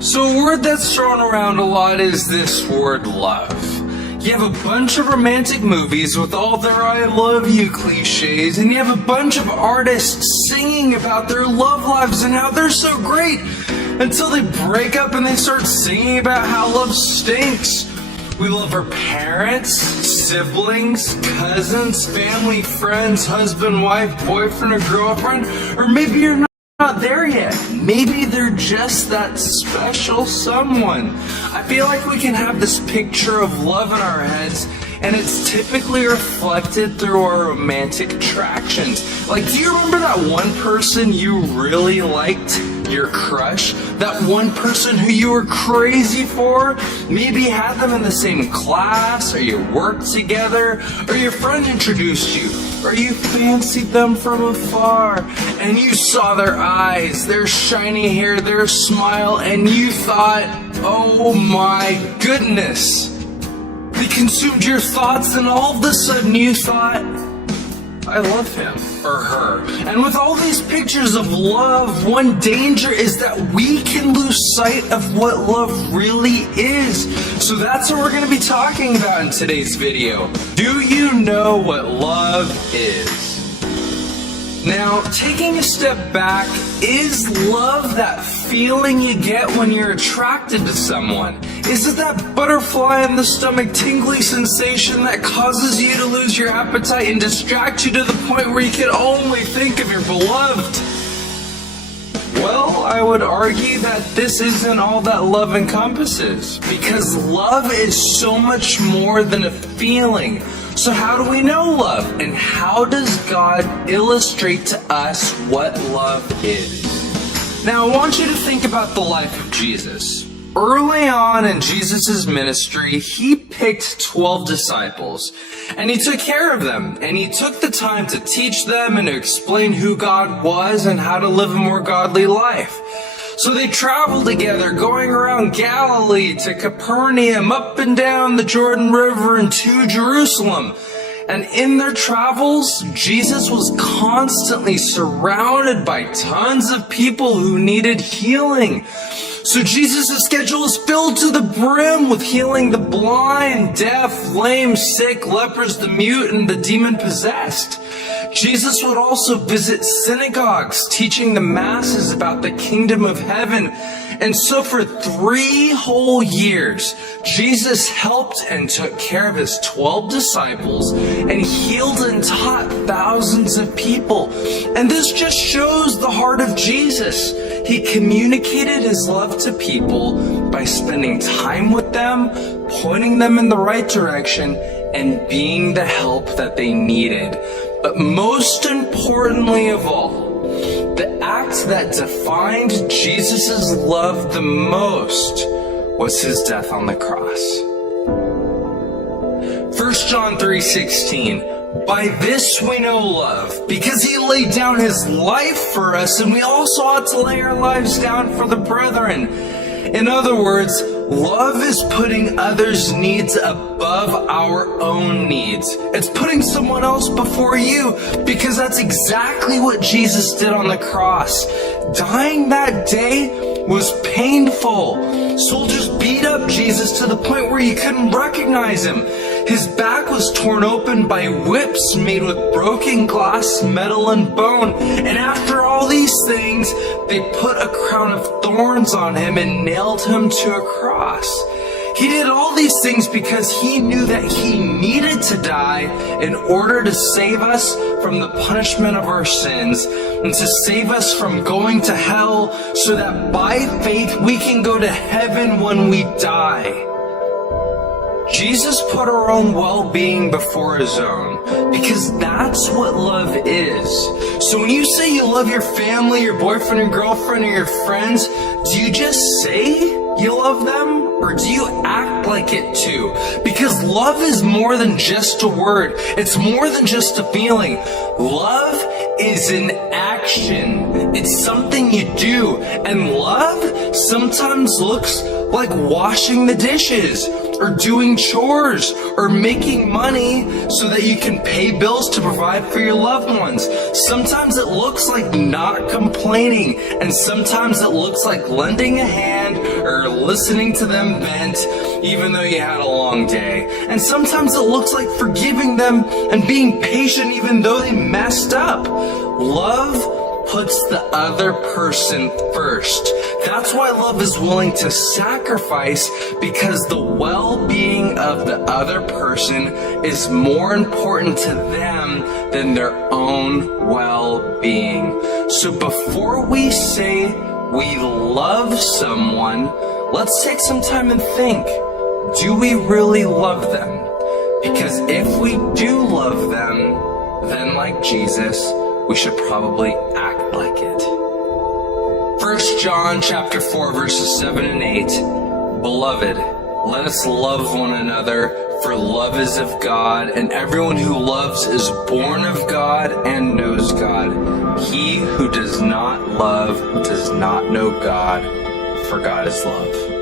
So a word that's thrown around a lot is this word love. You have a bunch of romantic movies with all their I love you cliches, and you have a bunch of artists singing about their love lives and how they're so great until they break up and they start singing about how love stinks. We love our parents, siblings, cousins, family, friends, husband, wife, boyfriend, or girlfriend, or maybe you're not there yet. Maybe they're just that special someone. I feel like we can have this picture of love in our heads, and it's typically reflected through our romantic attractions. Like, do you remember that one person you really liked? Your crush? That one person who you were crazy for? Maybe you had them in the same class, or you worked together, or your friend introduced you, or you fancied them from afar, and you saw their eyes, their shiny hair, their smile, and you thought, oh my goodness. They consumed your thoughts, and all of a sudden you thought, I love him or her. And with all these pictures of love, one danger is that we can lose sight of what love really is. So that's what we're going to be talking about in today's video. Do you know what love is? Now, taking a step back, is love that feeling you get when you're attracted to someone? Is it that butterfly in the stomach tingly sensation that causes you to lose your appetite and distract you to the point where you can only think of your beloved? Well, I would argue that this isn't all that love encompasses, because love is so much more than a feeling. So how do we know love? And how does God illustrate to us what love is? Now, I want you to think about the life of Jesus. Early on in Jesus' ministry, he picked 12 disciples, and he took care of them, and he took the time to teach them and to explain who God was and how to live a more godly life. So they traveled together, going around Galilee to Capernaum, up and down the Jordan River and to Jerusalem. And in their travels, Jesus was constantly surrounded by tons of people who needed healing. So Jesus' schedule is filled to the brim with healing the blind, deaf, lame, sick, lepers, the mute, and the demon-possessed. Jesus would also visit synagogues, teaching the masses about the kingdom of heaven. And so for 3 whole years, Jesus helped and took care of his 12 disciples and healed and taught thousands of people. And this just shows the heart of Jesus. He communicated his love to people by spending time with them, pointing them in the right direction, and being the help that they needed. But most importantly of all, the act that defined Jesus' love the most was his death on the cross. 1 John 3:16. By this we know love, because he laid down his life for us, and we also ought to lay our lives down for the brethren. In other words, love is putting others' needs above our own needs. It's putting someone else before you, because that's exactly what Jesus did on the cross. Dying that day was painful. Soldiers beat up Jesus to the point where you couldn't recognize him. His back was torn open by whips made with broken glass, metal, and bone. And after all these things, they put a crown of thorns on him and nailed him to a cross. He did all these things because he knew that he needed to die in order to save us from the punishment of our sins and to save us from going to hell, so that by faith we can go to heaven when we die. Jesus put our own well-being before his own, because that's what love is. So when you say you love your family, your boyfriend and girlfriend, or your friends, do you just say you love them, or do you act like it too? Because love is more than just a word. It's more than just a feeling. Love is an action. It's something you do. And love sometimes looks like washing the dishes, or doing chores, or making money so that you can pay bills to provide for your loved ones. Sometimes it looks like not complaining, and sometimes it looks like lending a hand or listening to them vent even though you had a long day. And sometimes it looks like forgiving them and being patient even though they messed up. Love puts the other person first. That's why love is willing to sacrifice, because the well-being of the other person is more important to them than their own well-being. So before we say we love someone, let's take some time and think, do we really love them? Because if we do love them, then like Jesus, we should probably act like it. 1 John chapter 4 verses 7 and 8. Beloved, let us love one another, for love is of God, and everyone who loves is born of God and knows God. He who does not love does not know God, for God is love.